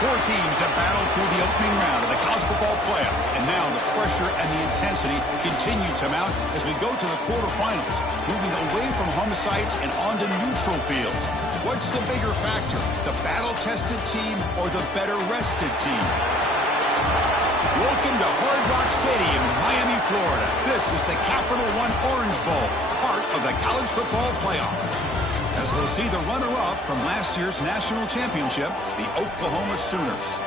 Four teams have battled through the opening round of the college football playoff, and now the pressure and the intensity continue to mount as we go to the quarterfinals, moving away from home sites and onto neutral fields. What's the bigger factor, the battle-tested team or the better-rested team? Welcome to Hard Rock Stadium in Miami, Florida. This is the Capital One Orange Bowl, part of the college football playoff. As we'll see the runner-up from last year's national championship, the Oklahoma Sooners,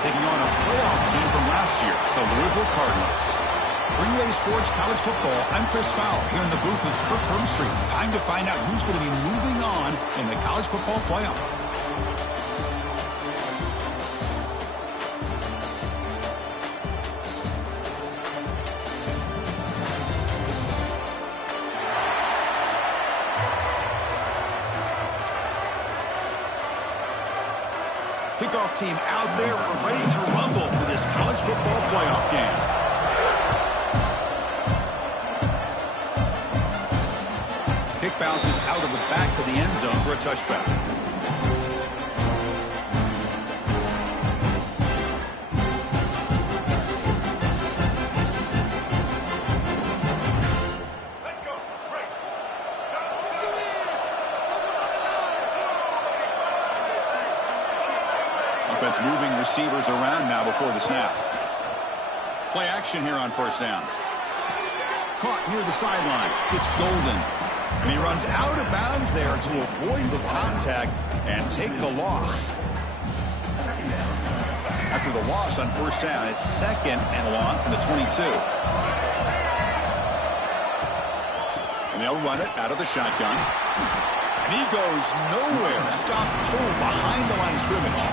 taking on a playoff team from last year, the Louisville Cardinals. For EA Sports College Football, I'm Chris Fowler here in the booth with Kirk Hermstreet. Time to find out who's going to be moving on in the college football playoff. Kickoff team out there. We're ready to rumble for this college football playoff game. Kick bounces out of the back of the end zone for a touchback. Offense moving receivers around now before the snap. Play action here on first down. Caught near the sideline. It's Golden. And he runs out of bounds there to avoid the contact and take the loss. After the loss on first down, it's second and long from the 22. And they'll run it out of the shotgun. And he goes nowhere. Stop cold behind the line of scrimmage.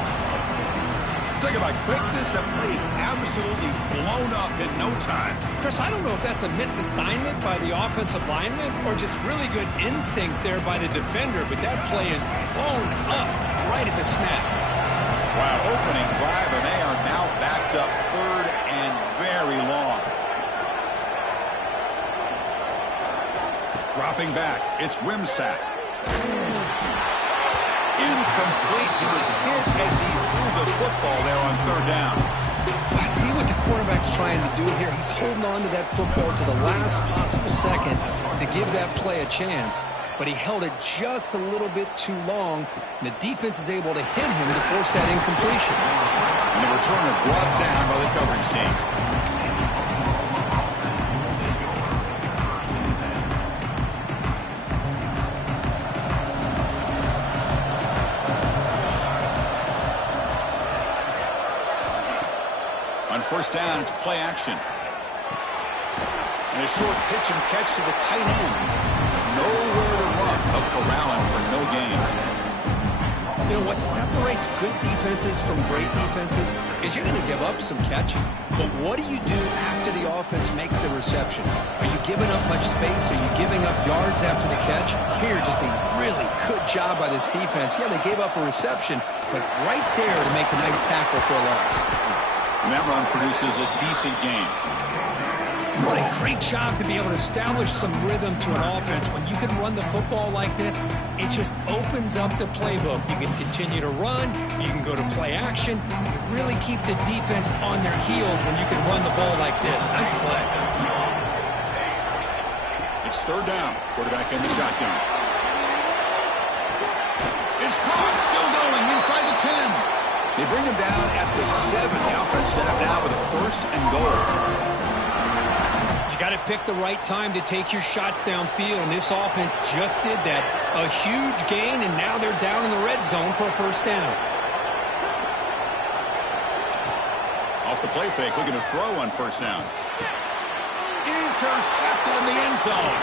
Talk about quickness. That play is absolutely blown up in no time. Chris, I don't know if that's a misassignment by the offensive lineman or just really good instincts there by the defender, but that play is blown up right at the snap. Wow, opening drive, and they are now backed up third and very long. Dropping back, it's Wimsack. Incomplete. He was hit as he threw the football there on third down. I see what the quarterback's trying to do here. He's holding on to that football to the last possible second to give that play a chance, but he held it just a little bit too long, and the defense is able to hit him to force that incompletion. And the returner brought down by the coverage team. First down, it's play action. And a short pitch and catch to the tight end. Nowhere to run. They'll corral him for no gain. You know, what separates good defenses from great defenses is you're going to give up some catches. But what do you do after the offense makes the reception? Are you giving up much space? Are you giving up yards after the catch? Here, just a really good job by this defense. Yeah, they gave up a reception, but right there to make a nice tackle for a loss. And that run produces a decent gain. What a great job to be able to establish some rhythm to an offense. When you can run the football like this, it just opens up the playbook. You can continue to run. You can go to play action. You really keep the defense on their heels when you can run the ball like this. Nice play. It's third down. Quarterback in the shotgun. It's caught. Still going inside the 10. They bring him down at the 7. The offense set up now with a first and goal. You got to pick the right time to take your shots downfield, and this offense just did that. A huge gain, and now they're down in the red zone for a first down. Off the play fake, looking to throw on first down. Intercepted in the end zone.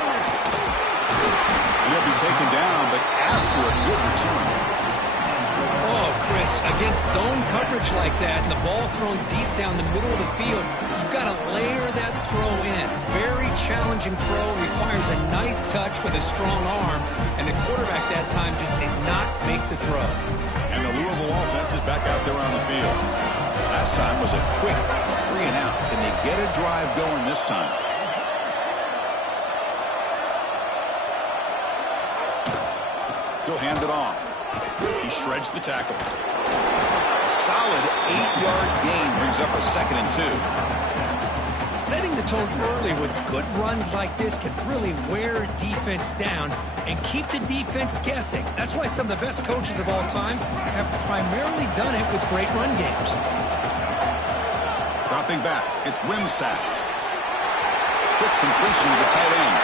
And he'll be taken down, but after a good return. Oh, Chris, against zone coverage like that and the ball thrown deep down the middle of the field, you've got to layer that throw in. Very challenging throw, requires a nice touch with a strong arm, and the quarterback that time just did not make the throw. And the Louisville offense is back out there on the field. Last time was a quick 3 and out. Can they get a drive going this time? He'll hand it off. He shreds the tackle. Solid 8-yard gain brings up a 2nd and 2. Setting the tone early with good runs like this can really wear defense down and keep the defense guessing. That's why some of the best coaches of all time have primarily done it with great run games. Dropping back, it's Wimsatt. Quick completion to the tight end.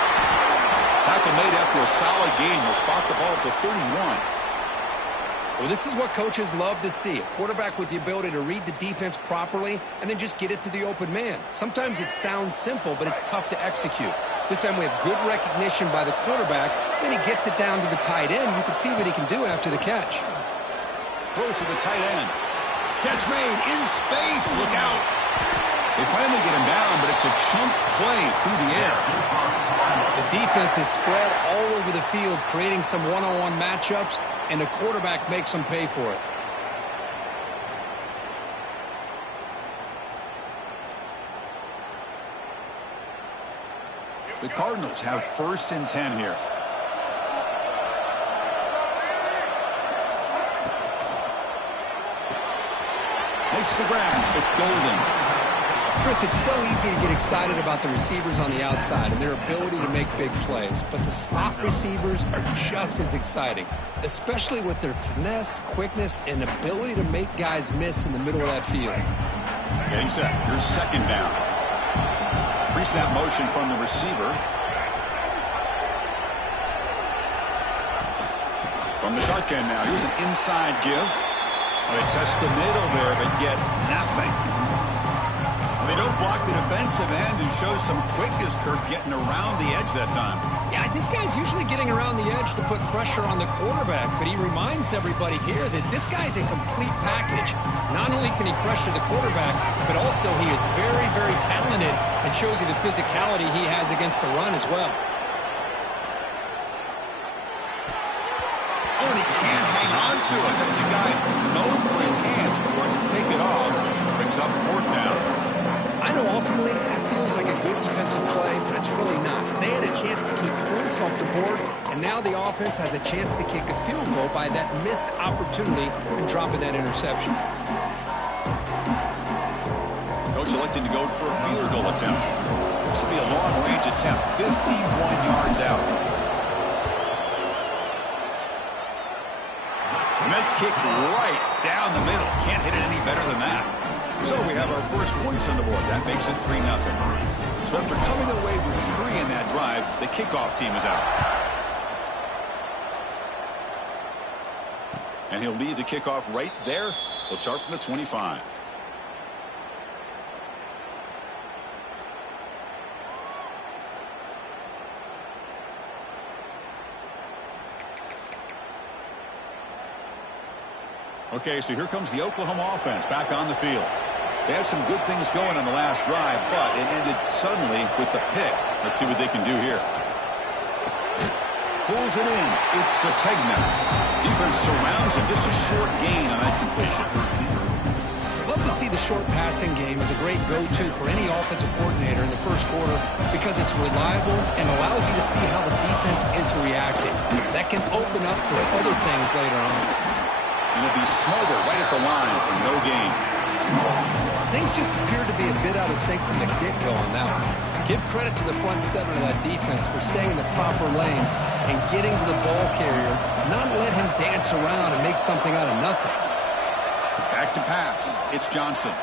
Tackle made after a solid gain will spot the ball for 31. Well, this is what coaches love to see. A quarterback with the ability to read the defense properly and then just get it to the open man. Sometimes it sounds simple, but it's tough to execute. This time we have good recognition by the quarterback. Then he gets it down to the tight end. You can see what he can do after the catch. Throws to the tight end. Catch made in space. Look out. They finally get him down, but it's a chunk play through the air. The defense is spread all over the field, creating some one-on-one matchups, and the quarterback makes them pay for it. The Cardinals have 1st and 10 here. Makes the grab. It's Golden. Chris, it's so easy to get excited about the receivers on the outside and their ability to make big plays, but the slot receivers are just as exciting, especially with their finesse, quickness, and ability to make guys miss in the middle of that field. Getting set. Here's 2nd down. Pre-snap motion from the receiver. From the shotgun now. Here's an inside give. They test the middle there, but get nothing. They don't block the defensive end and show some quickness, Kirk, getting around the edge that time. Yeah, this guy's usually getting around the edge to put pressure on the quarterback, but he reminds everybody here that this guy's a complete package. Not only can he pressure the quarterback, but also he is very, very talented and shows you the physicality he has against the run as well. Oh, and he can't hang on to it. That's a guy known for his hands. Couldn't pick it off. Brings up 4th down. I know ultimately that feels like a good defensive play, but it's really not. They had a chance to keep points off the board, and now the offense has a chance to kick a field goal by that missed opportunity and dropping that interception. Coach electing to go for a field goal attempt. This will be a long-range attempt, 51 yards out. And they kick right down the middle. Can't hit it any better than that. So we have our first points on the board. That makes it 3-0. So after coming away with 3 in that drive, the kickoff team is out. And he'll lead the kickoff right there. He'll start from the 25. Okay, so here comes the Oklahoma offense back on the field. They had some good things going on the last drive, but it ended suddenly with the pick. Let's see what they can do here. Pulls it in. It's Sategna. Defense surrounds him. Just a short gain on that completion. Love to see the short passing game as a great go-to for any offensive coordinator in the first quarter because it's reliable and allows you to see how the defense is reacting. That can open up for other things later on. And it'll be Smolder right at the line for no gain. Things just appeared to be a bit out of sync from the get-go on that one. Give credit to the front 7 of that defense for staying in the proper lanes and getting to the ball carrier, not let him dance around and make something out of nothing. Back to pass. It's Johnson.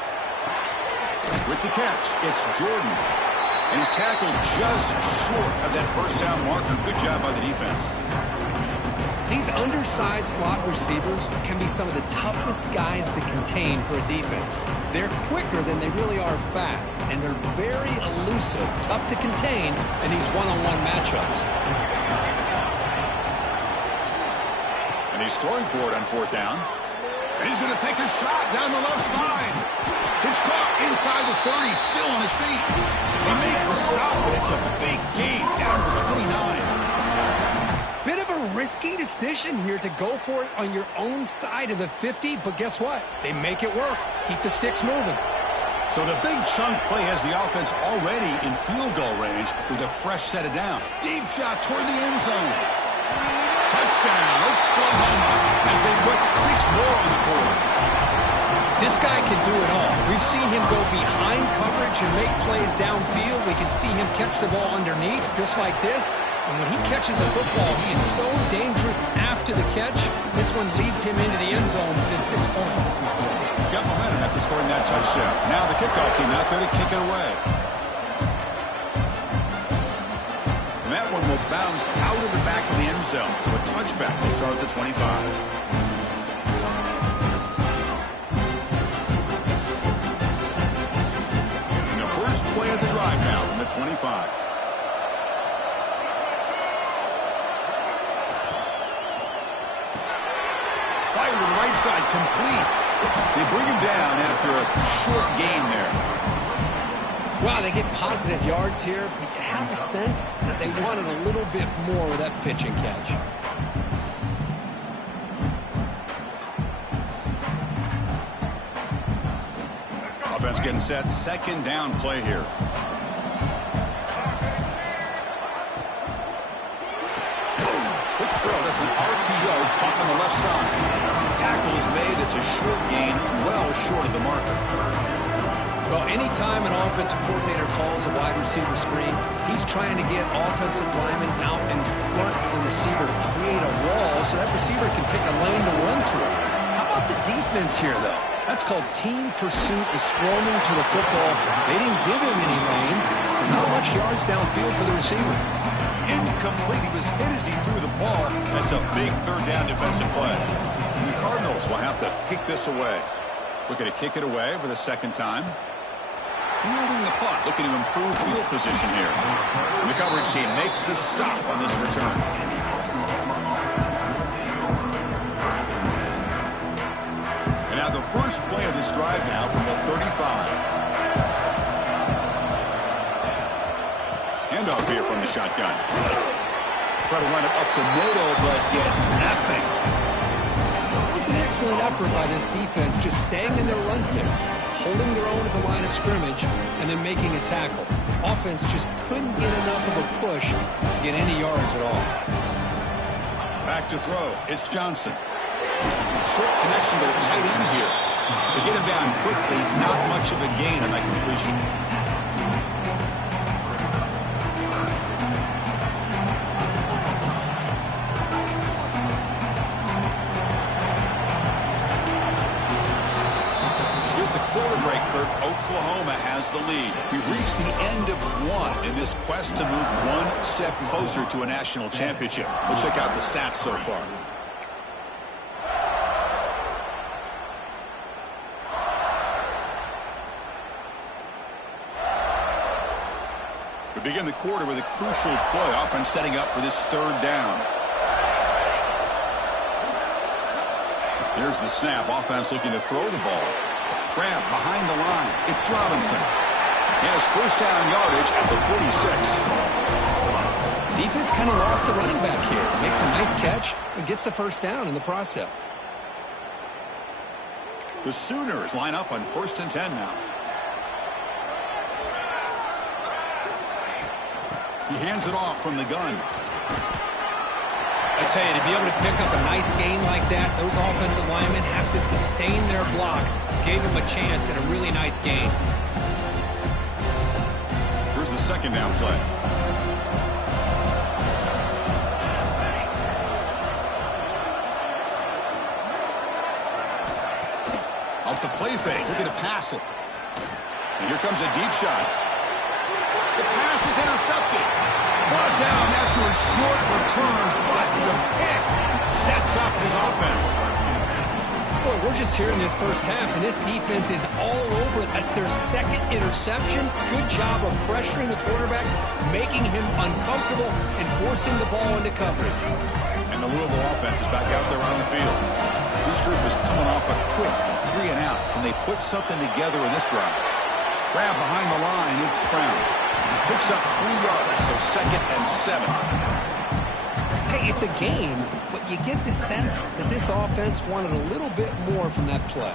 With the catch, it's Jordan. And he's tackled just short of that first down marker. Good job by the defense. These undersized slot receivers can be some of the toughest guys to contain for a defense. They're quicker than they really are fast, and they're very elusive, tough to contain in these one-on-one matchups. And he's throwing for it on 4th down. And he's going to take a shot down the left side. It's caught inside the 30, still on his feet. They make the stop, but it's a big gain down to the 29. Bit of a risky decision here to go for it on your own side of the 50, but guess what? They make it work. Keep the sticks moving. So the big chunk play has the offense already in field goal range with a fresh set of down. Deep shot toward the end zone. Touchdown, Oklahoma, as they put 6 more on the board. This guy can do it all. We've seen him go behind coverage and make plays downfield. We can see him catch the ball underneath, just like this. And when he catches a football, he is so dangerous after the catch. This one leads him into the end zone for this 6 points. Got momentum after scoring that touchdown. Now the kickoff team out there to kick it away. And that one will bounce out of the back of the end zone. So a touchback will start at the 25. Play of the drive now from the 25. Fire to the right side, complete. They bring him down after a short gain there. Wow, they get positive yards here, but you have a sense that they wanted a little bit more with that pitch and catch. Offense getting set. Second down play here. Quick throw. That's an RPO caught on the left side. Tackle is made. It's a short gain, well short of the marker. Well, anytime an offensive coordinator calls a wide receiver screen, he's trying to get offensive linemen out in front of the receiver to create a wall so that receiver can pick a lane to run through. How about the defense here, though? That's called team pursuit and swarming to the football. They didn't give him any lanes, so not much yards downfield for the receiver. Incomplete. He was hit as he threw the ball. That's a big third down defensive play. And the Cardinals will have to kick this away. Looking to kick it away for the second time. Fielding the punt, looking to improve field position here. And the coverage team makes the stop on this return. And now the first play of this drive now from the 35. Handoff here from the shotgun. Try to run it up the middle, but get nothing. It was an excellent effort by this defense, just staying in their run fix, holding their own at the line of scrimmage, and then making a tackle. Offense just couldn't get enough of a push to get any yards at all. Back to throw. It's Johnson. Short connection to the tight end here. They get him down quickly. Not much of a gain on that completion. Oklahoma has the lead. We've reached the end of one in this quest to move one step closer to a national championship. We'll check out the stats so far. We begin the quarter with a crucial play. Offense setting up for this third down. Here's the snap. Offense looking to throw the ball. Grab behind the line. It's Robinson. He has first down yardage at the 46. Defense kind of lost the running back here. Makes a nice catch and gets the first down in the process. The Sooners line up on 1st and 10 now. He hands it off from the gun. I tell you, to be able to pick up a nice gain like that, those offensive linemen have to sustain their blocks. Gave him a chance at a really nice gain. Here's the second down play. Off the play fake, looking to pass it. And here comes a deep shot. The pass is intercepted. Brought down after a short return, but the pick sets up his offense. Boy, we're just here in this first half, and this defense is all over it. That's their second interception. Good job of pressuring the quarterback, making him uncomfortable, and forcing the ball into coverage. And the Louisville offense is back out there on the field. This group is coming off a quick 3 and out. Can they put something together in this drive? Grab behind the line, it's Brown. Picks up 3 yards, so 2nd and 7. Hey, it's a game, but you get the sense that this offense wanted a little bit more from that play.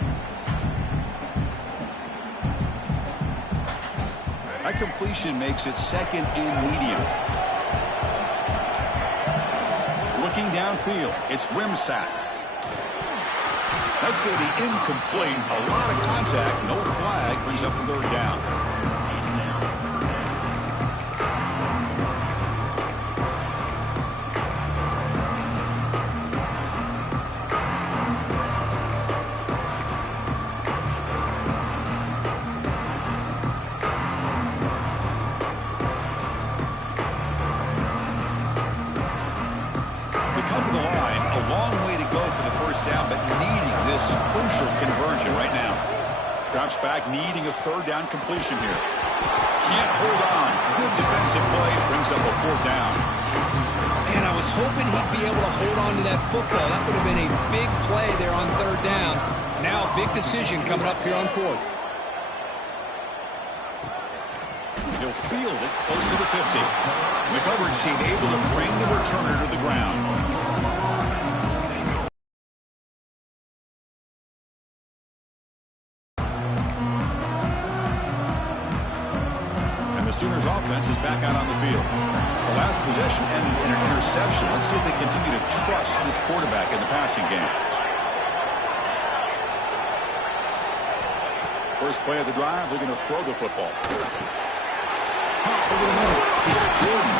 That completion makes it 2nd and medium. Looking downfield, it's Wimsatt. That's going to be incomplete. A lot of contact. No flag. Brings up the third down. Crucial conversion right now. Drops back, needing a third down completion here. Can't hold on. Good defensive play. Brings up a fourth down. Man, I was hoping he'd be able to hold on to that football. That would have been a big play there on third down. Now a big decision coming up here on fourth. He'll field it close to the 50. The coverage team able to bring the returner to the ground. The Sooners offense is back out on the field. The last possession ended in an interception. Let's see if they continue to trust this quarterback in the passing game. First play of the drive, they're going to throw the football. Pop over the middle. It's Jordan.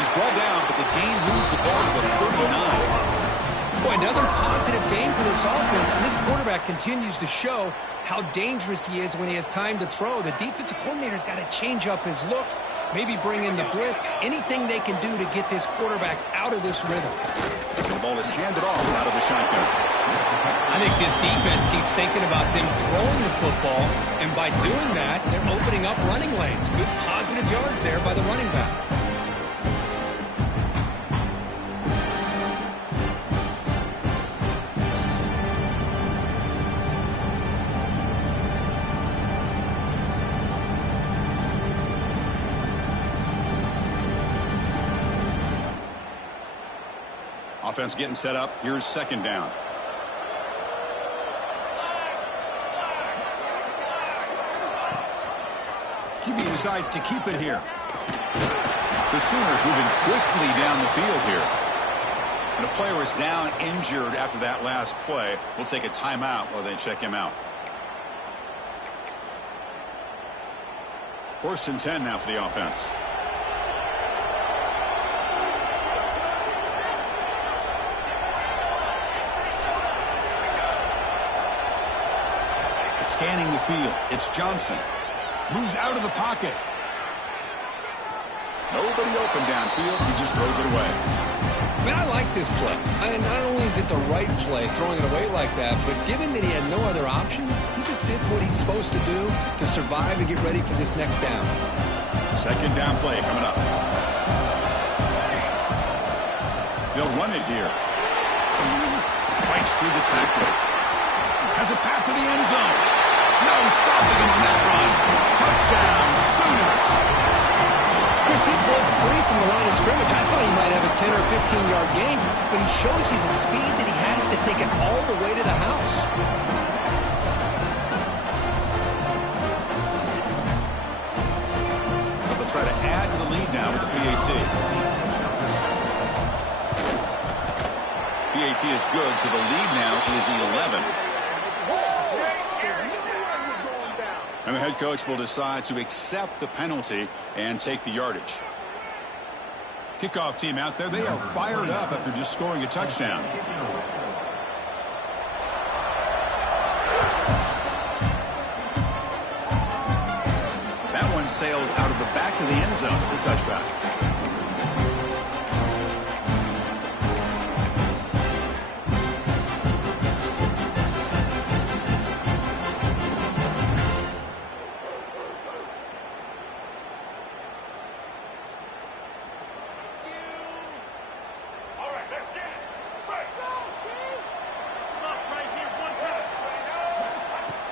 He's brought down, but the gain moves the ball to the 39. Boy, another positive game for this offense, and this quarterback continues to show how dangerous he is when he has time to throw. The defensive coordinator's got to change up his looks, maybe bring in the blitz, anything they can do to get this quarterback out of this rhythm. The ball is handed off out of the shotgun. I think this defense keeps thinking about them throwing the football, and by doing that, they're opening up running lanes. Good positive yards there by the running back. Offense getting set up. Here's second down. QB decides to keep it here. The Sooners moving quickly down the field here. And a player is down injured after that last play. We'll take a timeout while they check him out. First and 10 now for the offense. Scanning the field. It's Johnson. Moves out of the pocket. Nobody open downfield. He just throws it away. Man, I like this play. Not only is it the right play, throwing it away like that, but given that he had no other option, he just did what he's supposed to do to survive and get ready for this next down. Second down play coming up. They'll run it here. Fights through the tackle. Has a path to the end zone. No stopping him on that run. Touchdown, Sooners. Chris, he broke free from the line of scrimmage. I thought he might have a 10 or 15-yard gain, but he shows you the speed that he has to take it all the way to the house. But they'll try to add to the lead now with the PAT. PAT is good, so the lead now is 11. And the head coach will decide to accept the penalty and take the yardage. Kickoff team out there, they are fired up after just scoring a touchdown. That one sails out of the back of the end zone for the touchback.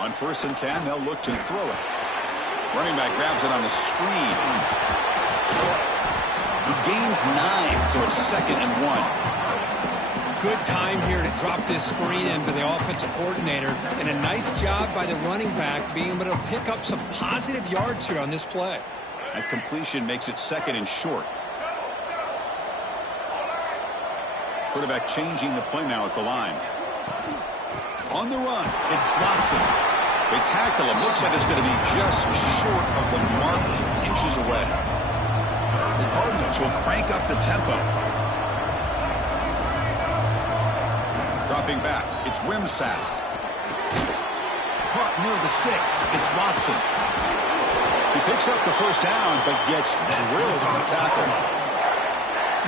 On first and 10, they'll look to throw it. Running back grabs it on the screen. He gains 9, so it's 2nd and 1. Good time here to drop this screen into the offensive coordinator, and a nice job by the running back being able to pick up some positive yards here on this play. That completion makes it 2nd and short. Quarterback changing the play now at the line. On the run, it's Watson. They tackle him. Looks like it's going to be just short of the mark, inches away. The Cardinals will crank up the tempo. Dropping back, it's Wimsatt. Caught near the sticks, it's Watson. He picks up the first down, but gets drilled on the tackle.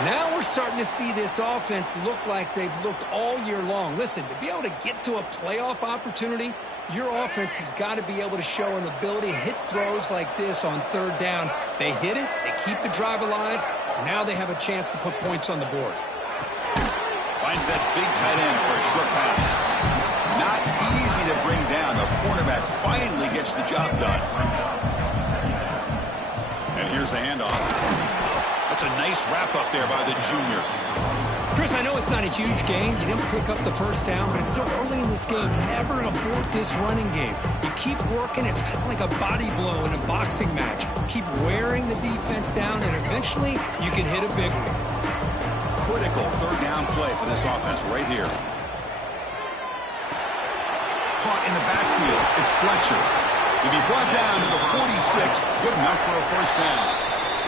Now we're starting to see this offense look like they've looked all year long. Listen, to be able to get to a playoff opportunity, your offense has got to be able to show an ability to hit throws like this on third down. They hit it, they keep the drive alive. Now they have a chance to put points on the board. Finds that big tight end for a short pass. Not easy to bring down. The cornerback finally gets the job done. And here's the handoff. That's a nice wrap-up there by the junior. Chris, I know it's not a huge gain. You didn't pick up the first down, but it's still early in this game. Never abort this running game. You keep working. It's kind of like a body blow in a boxing match. Keep wearing the defense down, and eventually you can hit a big one. Critical third down play for this offense right here. Caught in the backfield. It's Fletcher. He'll be brought down to the 46. Good enough for a first down.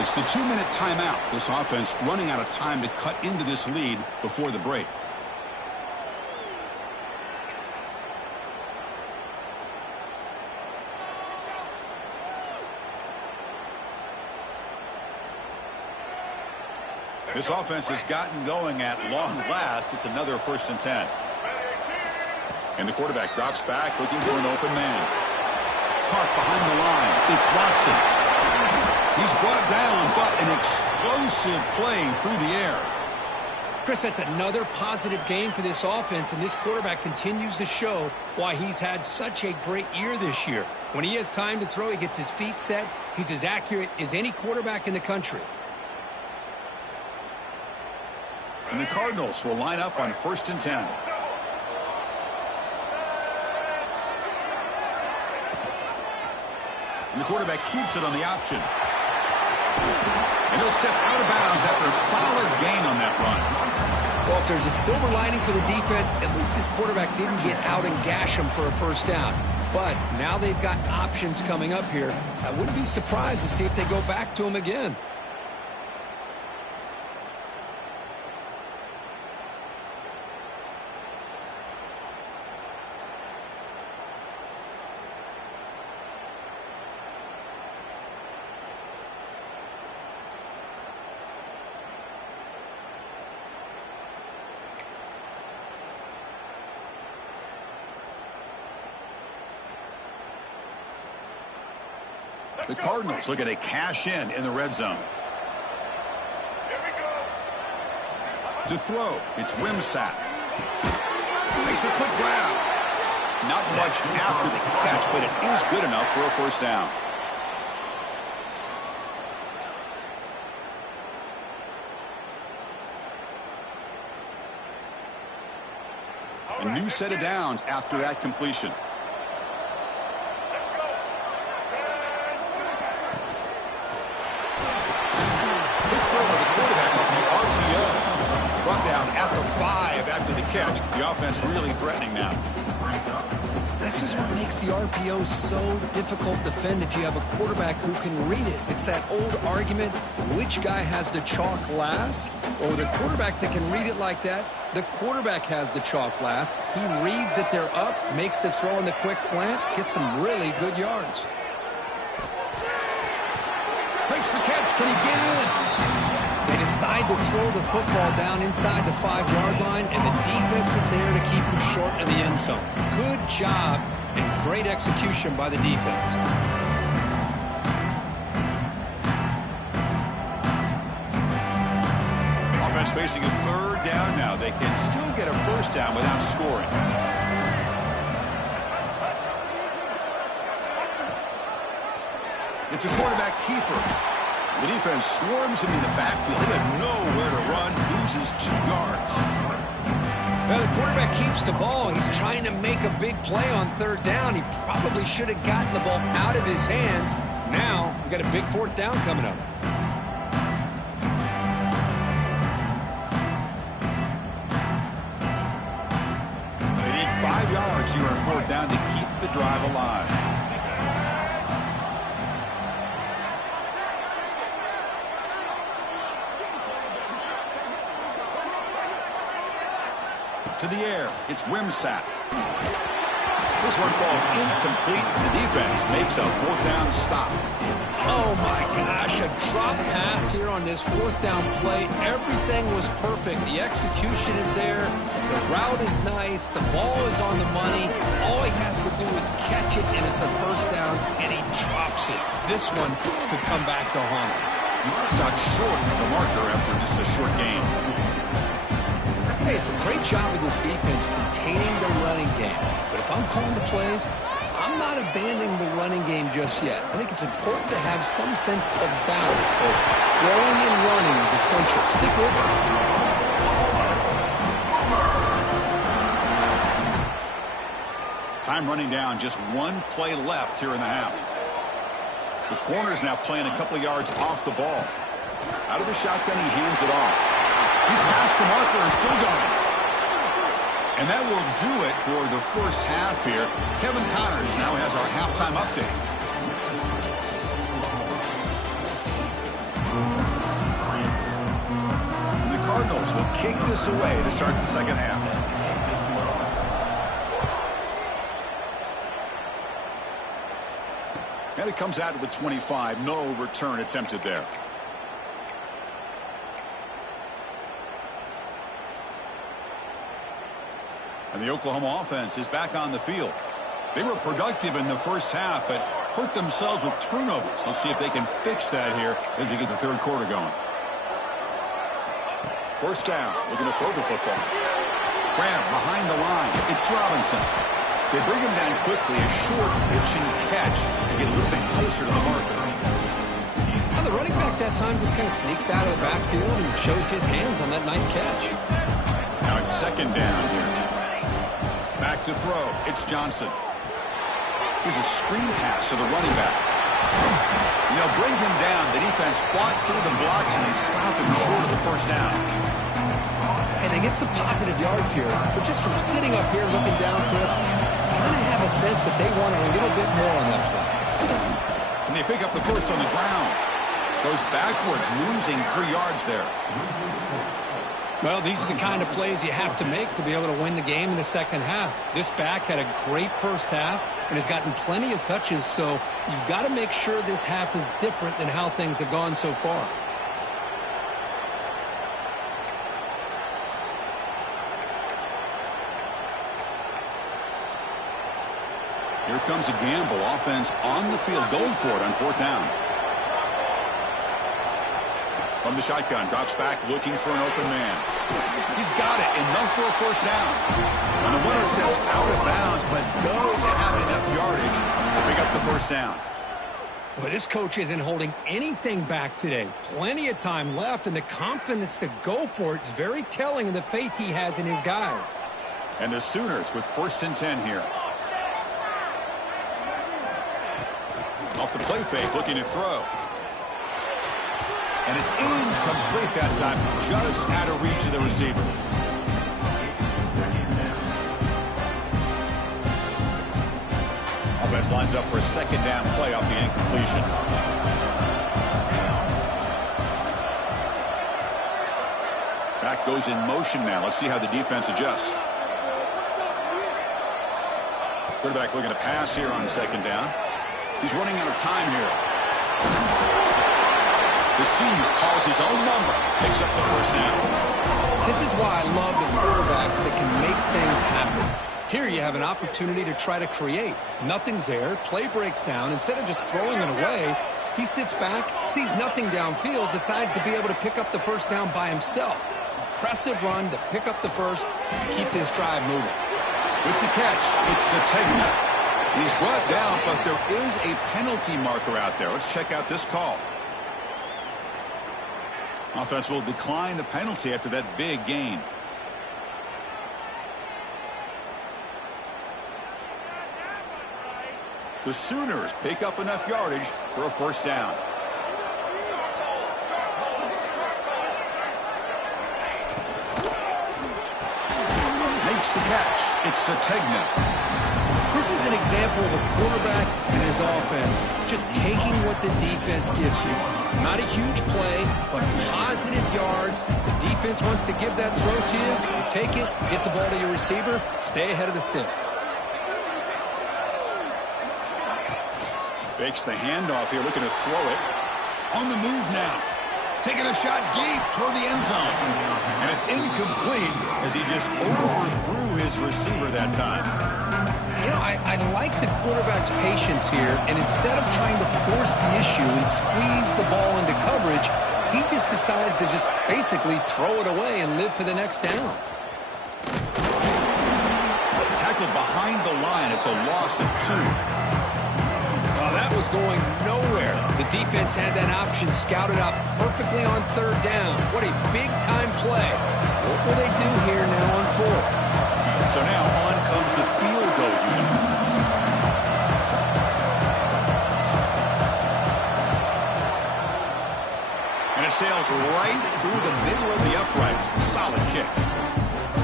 It's the 2-minute timeout. This offense running out of time to cut into this lead before the break. This offense has gotten going at long last. It's another 1st and 10. And the quarterback drops back looking for an open man. Caught behind the line. It's Watson. He's brought down, but an explosive play through the air. Chris, that's another positive game for this offense, and this quarterback continues to show why he's had such a great year this year. When he has time to throw, he gets his feet set. He's as accurate as any quarterback in the country. And the Cardinals will line up on 1st and 10. And the quarterback keeps it on the option. And he'll step out of bounds after a solid gain on that run. Well, if there's a silver lining for the defense, at least this quarterback didn't get out and gash him for a first down. But now they've got options coming up here. I wouldn't be surprised to see if they go back to him again. The Cardinals looking to cash in the red zone. To throw, it's Wimsatt. Makes a quick grab. Not much after the catch, but it is good enough for a first down. A new set of downs after that completion. Brought down at the 5 after the catch. The offense really threatening now. This is what makes the RPO so difficult to defend if you have a quarterback who can read it. It's that old argument, which guy has the chalk last? Or the quarterback that can read it like that, the quarterback has the chalk last. He reads that they're up, makes the throw in the quick slant, gets some really good yards. Makes the catch. Can he get in? They decide to throw the football down inside the 5-yard line, and the defense is there to keep him short of the end zone. Good job and great execution by the defense. Offense facing a third down now. They can still get a first down without scoring. It's a quarterback keeper. The defense swarms him in the backfield. He had nowhere to run, loses 2 yards. Well, the quarterback keeps the ball. He's trying to make a big play on third down. He probably should have gotten the ball out of his hands. Now, we've got a big 4th down coming up. They need 5 yards. yards here on fourth down to keep the drive alive. To the air, it's Wimsatt. This one falls incomplete. The defense makes a fourth down stop. Oh my gosh, a drop pass here on this fourth down play. Everything was perfect. The execution is there. The route is nice. The ball is on the money. All he has to do is catch it, and it's a first down, and he drops it. This one could come back to haunt him. Stopped short of the marker after just a short game. Hey, it's a great job of this defense containing the running game. But if I'm calling the plays, I'm not abandoning the running game just yet. I think it's important to have some sense of balance. So throwing and running is essential. Stick with it. Time running down, just one play left here in the half. The corner's now playing a couple of yards off the ball. Out of the shotgun, he hands it off. He's past the marker and still going. And that will do it for the first half here. Kevin Connors now has our halftime update. And the Cardinals will kick this away to start the second half. And it comes out to the 25. No return attempted there. And the Oklahoma offense is back on the field. They were productive in the first half, but hurt themselves with turnovers. Let's see if they can fix that here as we get the third quarter going. First down, looking to throw the football. Grab behind the line. It's Robinson. They bring him down quickly, a short pitch and catch to get a little bit closer to the marker. Now the running back that time just kind of sneaks out of the backfield and shows his hands on that nice catch. Now it's second down here. Back to throw. It's Johnson. Here's a screen pass to the running back. They'll bring him down. The defense fought through the blocks, and they stop him short of the first down. And they get some positive yards here. But just from sitting up here looking down, Chris, you kind of have a sense that they wanted a little bit more on that play. And they pick up the first on the ground. Goes backwards, losing 3 yards there. Well, these are the kind of plays you have to make to be able to win the game in the second half. This back had a great first half and has gotten plenty of touches, so you've got to make sure this half is different than how things have gone so far. Here comes a gamble. Offense on the field, going for it on fourth down. From the shotgun, drops back, looking for an open man. He's got it, enough for a first down. And the winner steps out of bounds, but does have enough yardage to pick up the first down. Well, this coach isn't holding anything back today. Plenty of time left, and the confidence to go for it is very telling of the faith he has in his guys. And the Sooners with 1st and 10 here. Off the play fake, looking to throw. And it's incomplete that time, just out of reach of the receiver. Offense lines up for a second down play off the incompletion. Back goes in motion now. Let's see how the defense adjusts. Quarterback looking to pass here on second down. He's running out of time here. The senior calls his own number, picks up the first down. This is why I love the quarterbacks that can make things happen. Here you have an opportunity to try to create. Nothing's there. Play breaks down. Instead of just throwing it away, he sits back, sees nothing downfield, decides to be able to pick up the first down by himself. Impressive run to pick up the first to keep this drive moving. With the catch, it's Sategna. He's brought down, but there is a penalty marker out there. Let's check out this call. Offense will decline the penalty after that big gain. The Sooners pick up enough yardage for a first down. Makes the catch. It's Sategna. This is an example of a quarterback and his offense just taking what the defense gives you. Not a huge play, but positive yards. The defense wants to give that throw to you. You take it, get the ball to your receiver, stay ahead of the sticks. Fakes the handoff here, looking to throw it. On the move now. Taking a shot deep toward the end zone. And it's incomplete as he just overthrew his receiver that time. You know, I like the quarterback's patience here, and instead of trying to force the issue and squeeze the ball into coverage, he just decides to just basically throw it away and live for the next down. Tackled behind the line. It's a loss of 2. Well, that was going nowhere. The defense had that option scouted out perfectly on 3rd down. What a big-time play. What will they do here now on 4th? So now on comes the field goal unit. And it sails right through the middle of the uprights. Solid kick.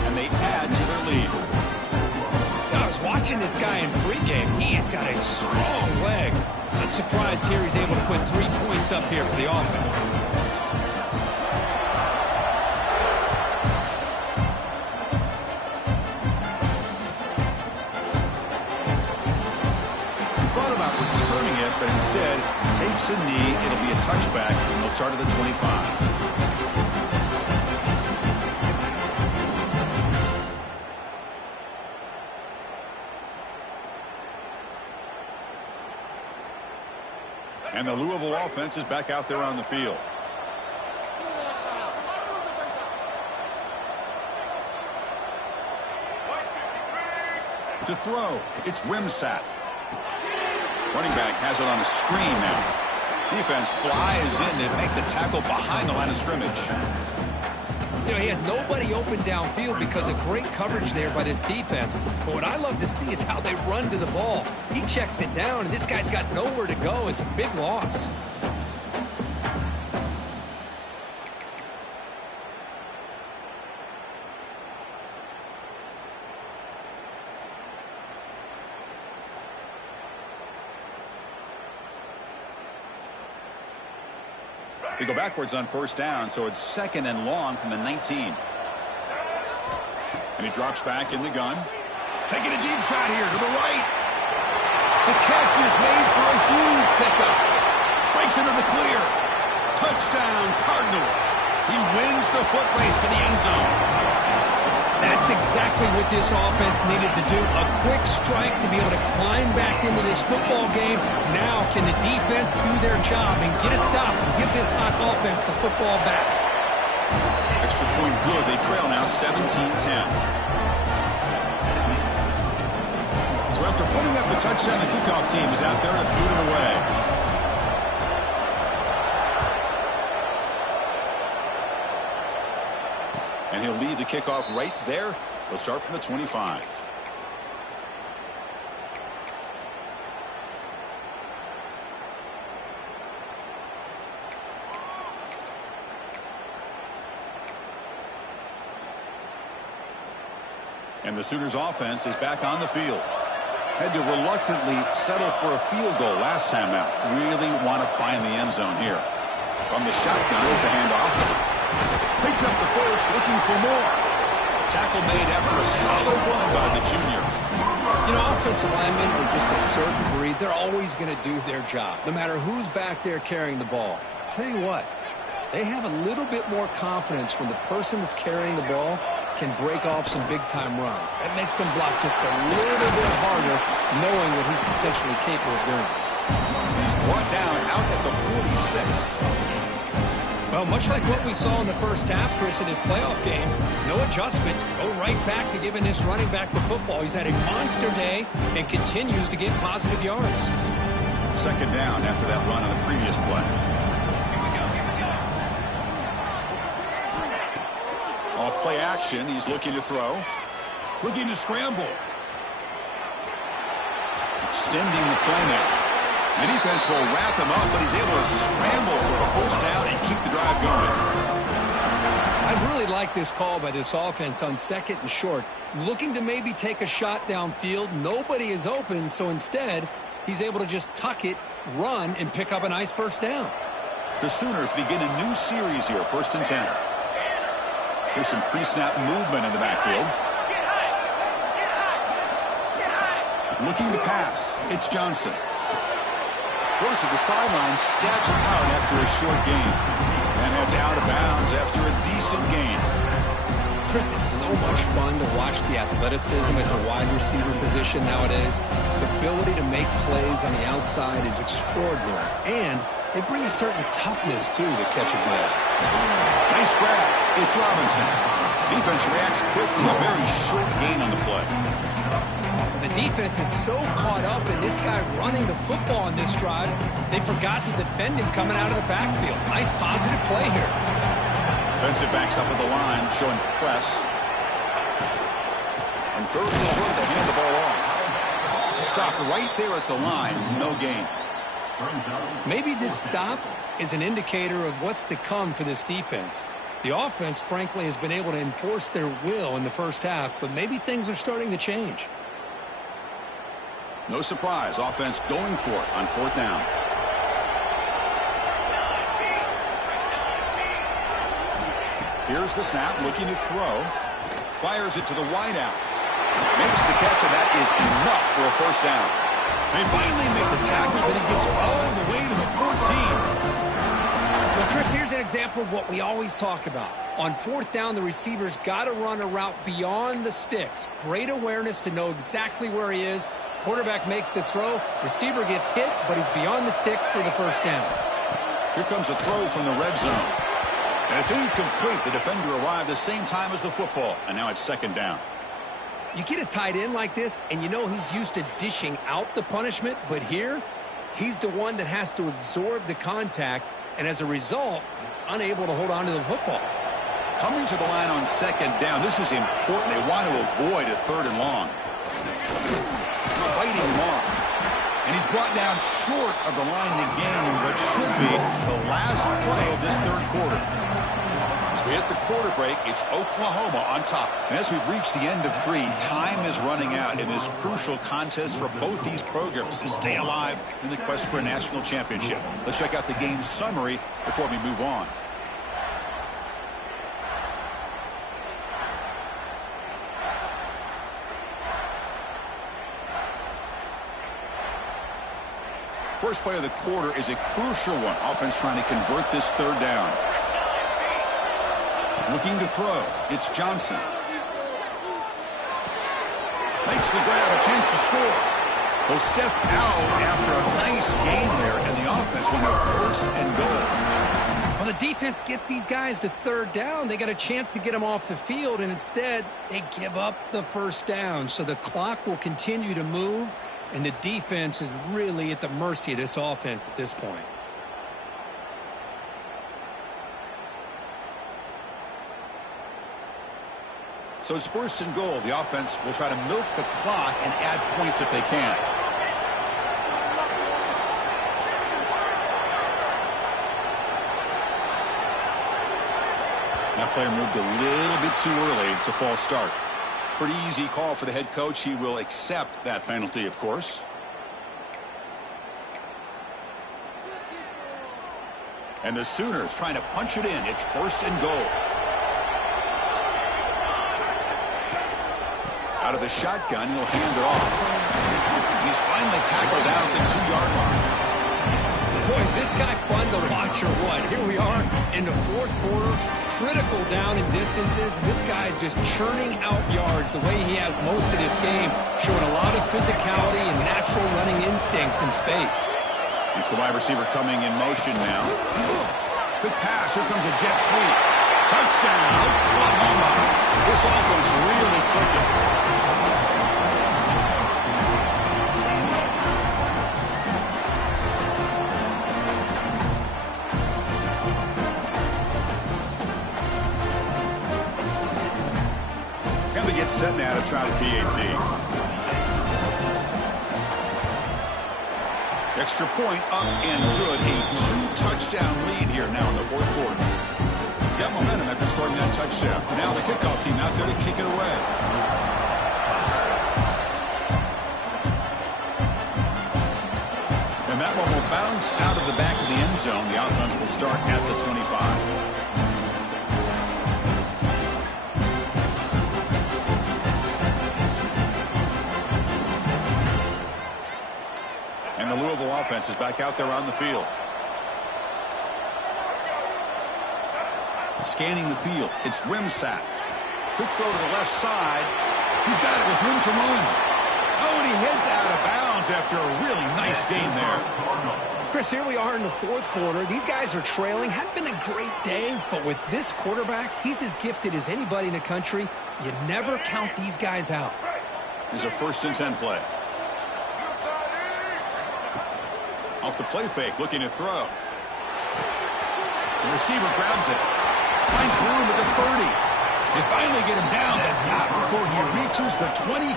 And they add to their lead. I was watching this guy in pregame. He has got a strong leg. Not surprised here he's able to put 3 points up here for the offense. He thought about returning it, but instead takes a knee. It'll be a touchback, and they'll start at the 25. And the Louisville offense is back out there on the field. To throw, it's Wimsatt. Running back has it on a screen now. Defense flies in to make the tackle behind the line of scrimmage. You know, he had nobody open downfield because of great coverage there by this defense. But what I love to see is how they run to the ball. He checks it down, and this guy's got nowhere to go. It's a big loss. We go backwards on 1st down, so it's 2nd and long from the 19. And he drops back in the gun. Taking a deep shot here to the right. The catch is made for a huge pickup. Breaks into the clear. Touchdown, Cardinals. He wins the foot race to the end zone. That's exactly what this offense needed to do. A quick strike to be able to climb back into this football game. Now can the defense do their job and get a stop and give this hot offense the football back? Extra point good. They trail now 17-10. So after putting up the touchdown, the kickoff team is out there to boot it away. And he'll lead the kickoff right there. They'll start from the 25. And the Sooners offense is back on the field. Had to reluctantly settle for a field goal last time out. Really want to find the end zone here. From the shotgun to handoff. Picks up the first, looking for more. Tackle made after a solid run by the junior. You know, offensive linemen are just a certain breed. They're always going to do their job, no matter who's back there carrying the ball. I'll tell you what, they have a little bit more confidence when the person that's carrying the ball can break off some big-time runs. That makes them block just a little bit harder, knowing what he's potentially capable of doing. He's brought down out at the 46. Well, much like what we saw in the first half, Chris, in this playoff game, no adjustments. Go right back to giving this running back the football. He's had a monster day and continues to get positive yards. 2nd down after that run on the previous play. Off play action, he's looking to throw. Looking to scramble. Extending the play now. The defense will wrap him up, but he's able to scramble for a 1st down and keep the drive going. I've really like this call by this offense on 2nd and short. Looking to maybe take a shot downfield. Nobody is open, so instead, he's able to just tuck it, run, and pick up a nice first down. The Sooners begin a new series here, 1st and 10. Here's some pre-snap movement in the backfield. Looking to pass. It's Johnson. Goes to the sideline, steps out after a short gain. And heads out of bounds after a decent gain. Chris, it's so much fun to watch the athleticism at the wide receiver position nowadays. The ability to make plays on the outside is extraordinary. And they bring a certain toughness, too, that catches my eye. Nice grab. It's Robinson. Defense reacts quickly. A very short gain on the play. The defense is so caught up in this guy running the football on this drive, they forgot to defend him coming out of the backfield. Nice positive play here. Defensive backs up at the line, showing press. And 3rd and short, they hand the ball off. Stop right there at the line. No gain. Maybe this stop is an indicator of what's to come for this defense. The offense, frankly, has been able to enforce their will in the first half, but maybe things are starting to change. No surprise, offense going for it on 4th down. Here's the snap, looking to throw. Fires it to the wideout. Makes the catch, and that is enough for a first down. They finally make the tackle, but he gets all the way to the 14. Well, Chris, here's an example of what we always talk about. On 4th down, the receiver's got to run a route beyond the sticks. Great awareness to know exactly where he is. Quarterback makes the throw. Receiver gets hit, but he's beyond the sticks for the first down. Here comes a throw from the red zone. And it's incomplete. The defender arrived the same time as the football, and now it's 2nd down. You get a tight end like this, and you know he's used to dishing out the punishment, but here, he's the one that has to absorb the contact, and as a result, he's unable to hold on to the football. Coming to the line on 2nd down, this is important. They want to avoid a 3rd and long. Fighting him off. And he's brought down short of the line to gain what should be the last play of this 3rd quarter. As we hit the quarter break, it's Oklahoma on top. And as we reach the end of 3, time is running out in this crucial contest for both these programs to stay alive in the quest for a national championship. Let's check out the game summary before we move on. First play of the quarter is a crucial one. Offense trying to convert this 3rd down. Looking to throw. It's Johnson. Makes the grab, a chance to score. He'll step out after a nice gain there, and the offense will have 1st and goal. Well, the defense gets these guys to 3rd down. They got a chance to get them off the field, and instead they give up the first down. So the clock will continue to move, and the defense is really at the mercy of this offense at this point. So it's 1st and goal. The offense will try to milk the clock and add points if they can. That player moved a little bit too early. It's a false start. Pretty easy call for the head coach. He will accept that penalty, of course. And the Sooners trying to punch it in. It's 1st and goal. Out of the shotgun, he'll hand it off. He's finally tackled down at the 2-yard line. Boy, is this guy fun to watch or what? Here we are in the 4th quarter, critical down in distances. This guy is just churning out yards the way he has most of this game, showing a lot of physicality and natural running instincts in space. It's the wide receiver coming in motion now. Quick pass. Here comes a jet sweep. Touchdown, Oklahoma. This offense really clicking. And they get set now to try the PAT. Extra point up and good. A 2-touchdown lead here now in the 4th quarter. got momentum after scoring that touchdown. Now the kickoff team out there to kick it away. And that one will bounce out of the back of the end zone. The offense will start at the 25. And the Louisville offense is back out there on the field. Scanning the field. It's Wimsatt. Quick throw to the left side. He's got it with room to run. Oh, and he heads out of bounds after a really nice game there. Chris, here we are in the fourth quarter. These guys are trailing. Hadn't been a great day, but with this quarterback, he's as gifted as anybody in the country. You never count these guys out. There's a 1st and 10 play. Off the play fake, looking to throw. The receiver grabs it. Finds room at the 30. They finally get him down, but not before he reaches the 25.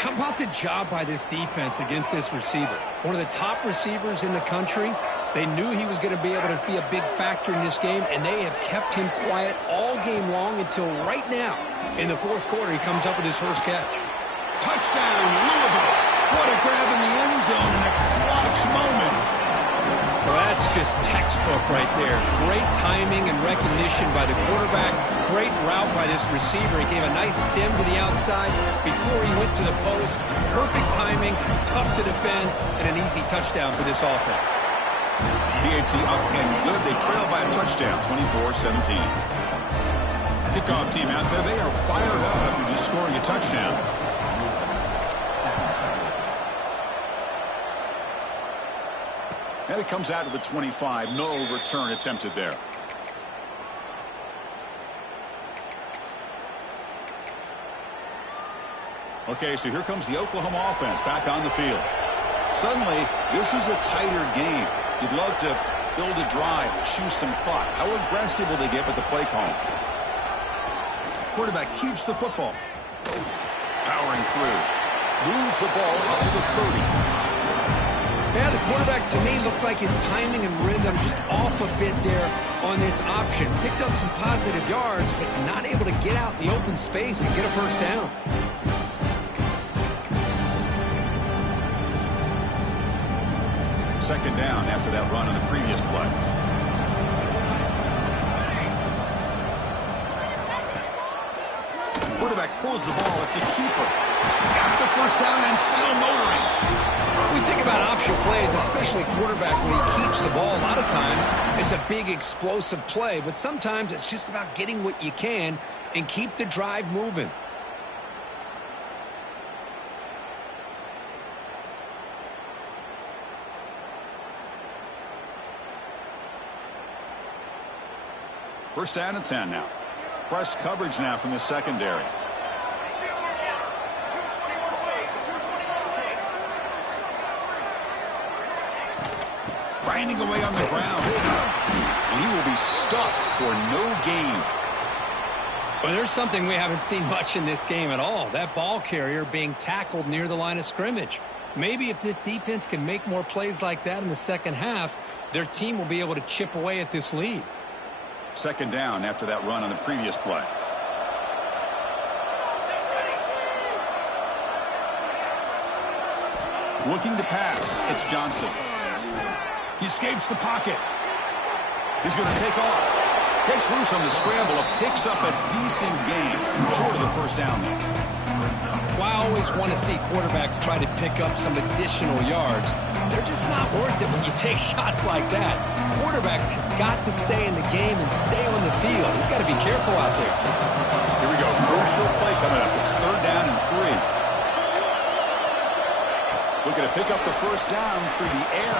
How about the job by this defense against this receiver? One of the top receivers in the country. They knew he was going to be able to be a big factor in this game, and they have kept him quiet all game long until right now. In the fourth quarter, he comes up with his first catch. Touchdown, Louisville. What a grab in the end zone in a clutch moment. Well, that's just textbook right there. Great timing and recognition by the quarterback. Great route by this receiver. He gave a nice stem to the outside before he went to the post. Perfect timing, tough to defend, and an easy touchdown for this offense. PAT up and good. They trail by a touchdown, 24-17. Kickoff team out there. They are fired up after just scoring a touchdown. And it comes out to the 25. No return attempted there. Okay, so here comes the Oklahoma offense back on the field. Suddenly, this is a tighter game. You'd love to build a drive, choose some clock. How aggressive will they get with the play call? Quarterback keeps the football. Powering through. Moves the ball up to the 30. Yeah, the quarterback, to me, looked like his timing and rhythm just off a bit there on this option. Picked up some positive yards, but not able to get out in the open space and get a first down. Second down after that run on the previous play. Quarterback pulls the ball. It's a keeper. Got the first down and still motoring. We think about option plays, especially quarterback, when he keeps the ball. A lot of times it's a big explosive play, but sometimes it's just about getting what you can and keep the drive moving. First down and 10 now. Press coverage now from the secondary. Grinding away on the ground. And he will be stuffed for no gain. Well, there's something we haven't seen much in this game at all. That ball carrier being tackled near the line of scrimmage. Maybe if this defense can make more plays like that in the second half, their team will be able to chip away at this lead. Second down after that run on the previous play. Looking to pass. It's Johnson. He escapes the pocket. He's going to take off. Takes loose on the scramble. Picks up a decent gain. Short of the first down, though. Well, I always want to see quarterbacks try to pick up some additional yards. They're just not worth it when you take shots like that. Quarterbacks have got to stay in the game and stay on the field. He's got to be careful out there. Here we go. Crucial play coming up. It's third down and 3. Looking to pick up the first down through the air.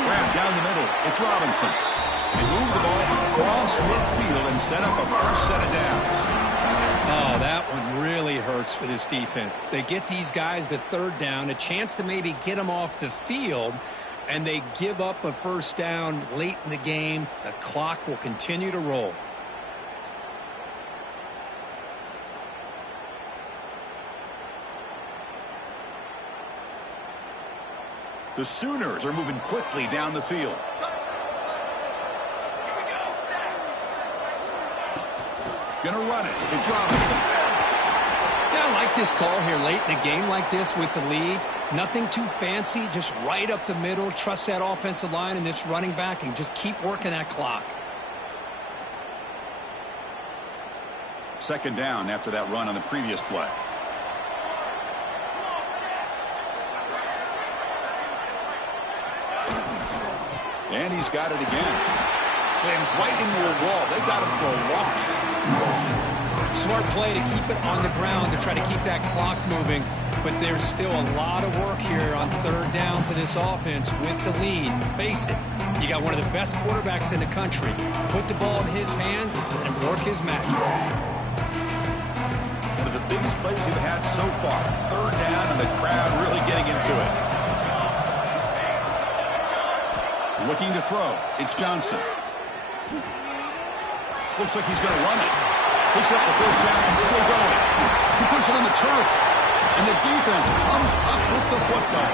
Grab down the middle. It's Robinson. They move the ball across midfield and set up a first set of downs. Oh, that one really hurts for this defense. They get these guys to third down, a chance to maybe get them off the field, and they give up a first down late in the game. The clock will continue to roll. The Sooners are moving quickly down the field. Gonna run it. It's Robinson. Yeah, I like this call here late in the game like this with the lead. Nothing too fancy, just right up the middle. Trust that offensive line and this running back and just keep working that clock. Second down after that run on the previous play. And he's got it again. Slams right into a wall. They got him for a loss. Smart play to keep it on the ground to try to keep that clock moving. But there's still a lot of work here on third down for this offense with the lead. Face it, you got one of the best quarterbacks in the country. Put the ball in his hands and let him work his magic. One of the biggest plays we've had so far. Third down and the crowd really getting into it. Looking to throw. It's Johnson. Looks like he's going to run it. Picks up the first down and still going. He puts it on the turf. And the defense comes up with the football.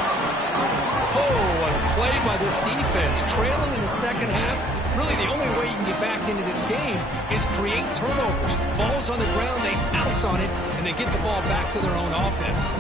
Oh, what a play by this defense. Trailing in the second half. Really, the only way you can get back into this game is create turnovers. Ball's on the ground, they pounce on it, and they get the ball back to their own offense.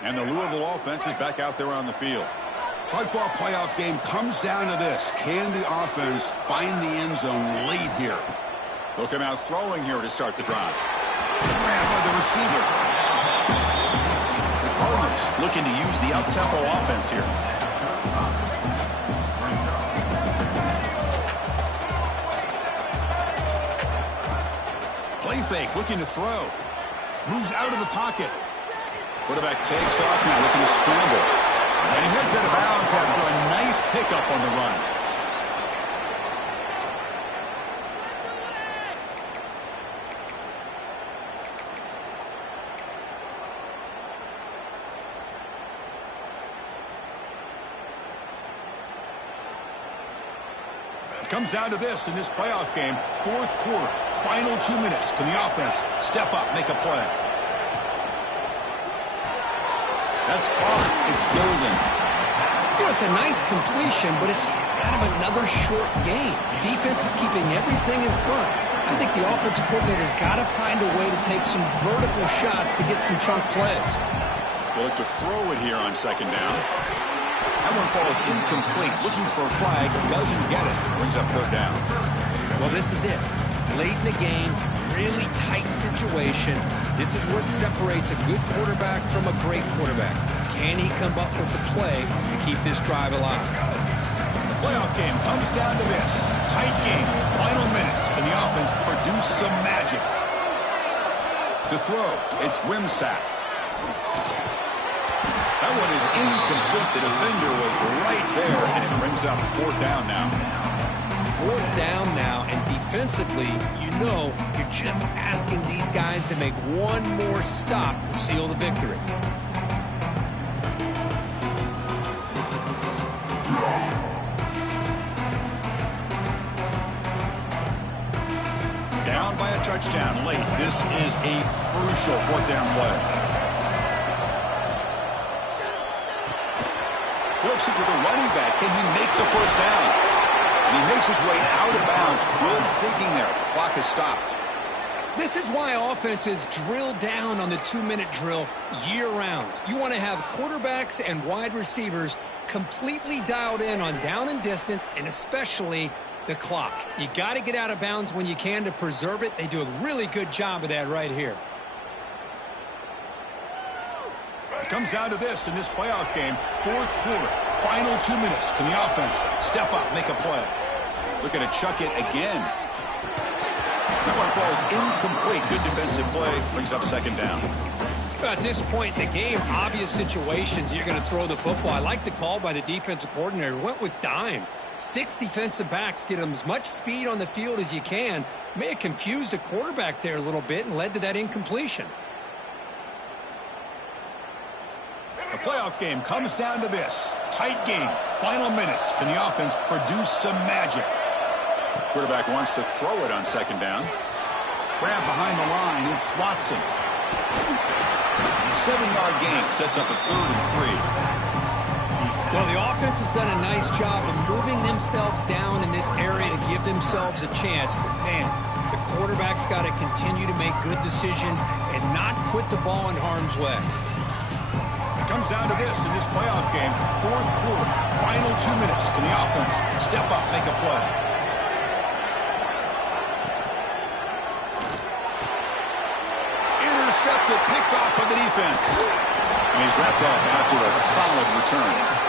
And the Louisville offense is back out there on the field. Hard-fought playoff game comes down to this. Can the offense find the end zone late here? They'll come out throwing here to start the drive. Grabbed by the receiver. The Cardinals looking to use the up-tempo offense here. Play fake, looking to throw. Moves out of the pocket. Quarterback takes off now, looking to scramble. And he heads out of bounds after a nice pickup on the run. It comes down to this in this playoff game. Fourth quarter, final 2 minutes. Can the offense step up, make a play? That's caught. It's golden. You know, it's a nice completion, but it's kind of another short game. The defense is keeping everything in front. I think the offensive coordinator's got to find a way to take some vertical shots to get some chunk plays. They look to throw it here on second down. That one falls incomplete. Looking for a flag. Doesn't get it. Brings up third down. Well, this is it. Late in the game, really tight situation. This is what separates a good quarterback from a great quarterback. Can he come up with the play to keep this drive alive? The playoff game comes down to this. Tight game. Final minutes. Can the offense produce some magic? To throw, it's Wimsatt. That one is incomplete. The defender was right there, and it brings up fourth down now. Fourth down now, and defensively, you know, you're just asking these guys to make one more stop to seal the victory. Down by a touchdown late. This is a crucial fourth down play. Flips it to the running back. Can he make the first down? And he makes his way out of bounds. Good thinking there. The clock has stopped. This is why offenses drill down on the 2-minute drill year-round. You want to have quarterbacks and wide receivers completely dialed in on down and distance, and especially the clock. You got to get out of bounds when you can to preserve it. They do a really good job of that right here. It comes down to this in this playoff game. Fourth quarter, final 2 minutes. Can the offense step up, make a play? Looking to chuck it again. That one falls incomplete. Good defensive play. Brings up second down. At this point in the game, obvious situations, you're going to throw the football. I like the call by the defensive coordinator. Went with dime. 6 defensive backs, get them as much speed on the field as you can. May have confused the quarterback there a little bit and led to that incompletion. The playoff game comes down to this. Tight game. Final minutes. Can the offense produce some magic? Quarterback wants to throw it on second down. Grab behind the line. It's Watson. 7-yard gain sets up a 3rd and 3. Well, the offense has done a nice job of moving themselves down in this area to give themselves a chance. But, man, the quarterback's got to continue to make good decisions and not put the ball in harm's way. It comes down to this in this playoff game. 4th quarter, final 2 minutes. Can the offense step up, make a play? Intercepted, picked off by the defense. And he's wrapped up after a solid return.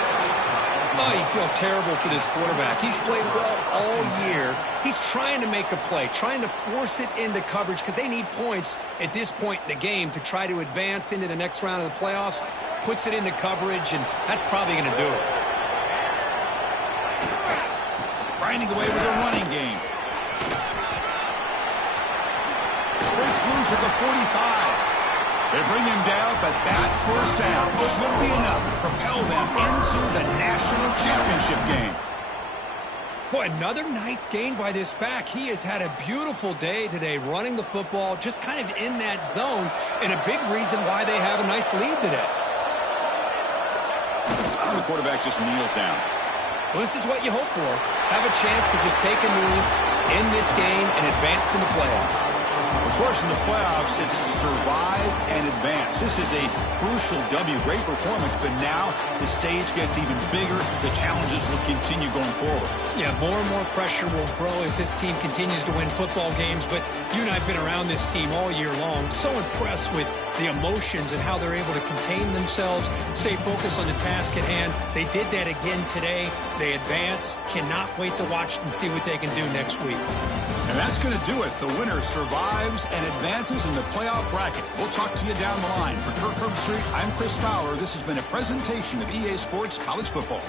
Oh, you feel terrible for this quarterback. He's played well all year. He's trying to make a play, trying to force it into coverage because they need points at this point in the game to try to advance into the next round of the playoffs. Puts it into coverage, and that's probably going to do it. Grinding away with a running game. Breaks loose at the 45. They bring him down, but that first down should be enough to propel them into the national championship game. Boy, another nice gain by this back. He has had a beautiful day today running the football, just kind of in that zone, and a big reason why they have a nice lead today. The quarterback just kneels down. Well, this is what you hope for. Have a chance to just take a knee in this game and advance in the playoffs. Of course, in the playoffs, it's survive and advance. This is a crucial W. Great performance, but now the stage gets even bigger. The challenges will continue going forward. Yeah, more and more pressure will grow as this team continues to win football games, but you and I have been around this team all year long. So impressed with the emotions and how they're able to contain themselves, stay focused on the task at hand. They did that again today. They advance. Cannot wait to watch and see what they can do next week. And that's going to do it. The winner survives and advances in the playoff bracket. We'll talk to you down the line. For Kirk Herbstreit, I'm Chris Fowler. This has been a presentation of EA Sports College Football.